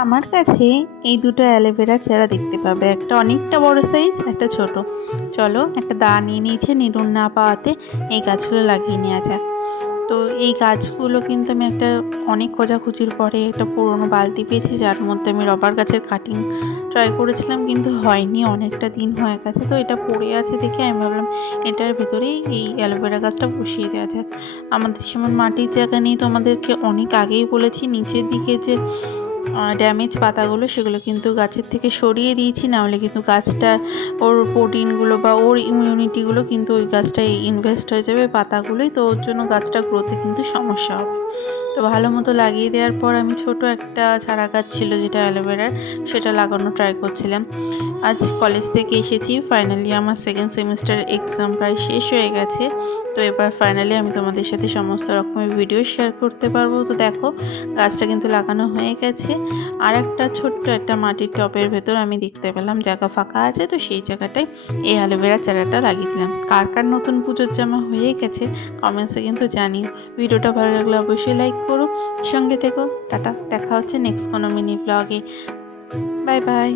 আমার কাছে এই দুটো অ্যালোভেরা চারা দেখতে পাবে। একটা অনেকটা বড় সাইজ একটা ছোট। চলো একটা দা নিয়ে নিয়েছে, নিরুন না পাওয়াতে এই গাছগুলো লাগিয়ে নেওয়া যাক। তো এই গাছগুলো কিন্তু আমি একটা অনেক খোঁজাখুঁজির পরে একটা পুরনো বালতি পেয়েছি, যার মধ্যে আমি রবার গাছের কাটিং ট্রাই করেছিলাম, কিন্তু হয়নি, অনেকটা দিন হয়ে গেছে। তো এটা পড়ে আছে দেখে আমি ভাবলাম এটার ভিতরেই এই অ্যালোভেরা গাছটা বসিয়ে দেওয়া যাক। আমাদের সেমন মাটির জায়গা নেই তো আমাদেরকে অনেক আগেই বলেছি, নিচের দিকে যে ড্যামেজ পাতাগুলো সেগুলো কিন্তু গাছের থেকে সরিয়ে দিয়েছি, নাহলে কিন্তু গাছটা ওর প্রোটিনগুলো বা ওর ইমিউনিটিগুলো কিন্তু ওই গাছটায় ইনভেস্ট হয়ে যাবে পাতাগুলোই, তো ওর জন্য গাছটা গ্রোথে কিন্তু সমস্যা হবে। তো ভালো মতো লাগিয়ে দেওয়ার পর আমি ছোট একটা চারা গাছ ছিল যেটা অ্যালোভেরার, সেটা লাগানো ট্রাই করছিলাম। আজ কলেজ থেকে এসেছি ফাইনালি আমার সেকেন্ড সেমিস্টার এক্সাম প্রায় শেষ হয়ে গেছে, তো এবার ফাইনালি আমি তোমাদের সাথে সমস্ত রকমের ভিডিও শেয়ার করতে পারব। তো দেখো, গাছটা কিন্তু লাগানো হয়ে গেছে। আর একটা ছোট্ট একটা মাটির টপের ভেতর আমি দেখতে পেলাম, জায়গা ফাঁকা আছে, তো সেই জায়গাটায় এই অ্যালোভেরা চারাটা লাগিয়ে দিলাম কার কার নতুন পুজোর জামা হয়ে গেছে কমেন্টসে কিন্তু জানিও। ভিডিওটা ভালো লাগলে অবশ্যই লাইক করো। সঙ্গে থেকো, টাটা, দেখা হচ্ছে নেক্সট কোনো মিনি ব্লগে বাই বাই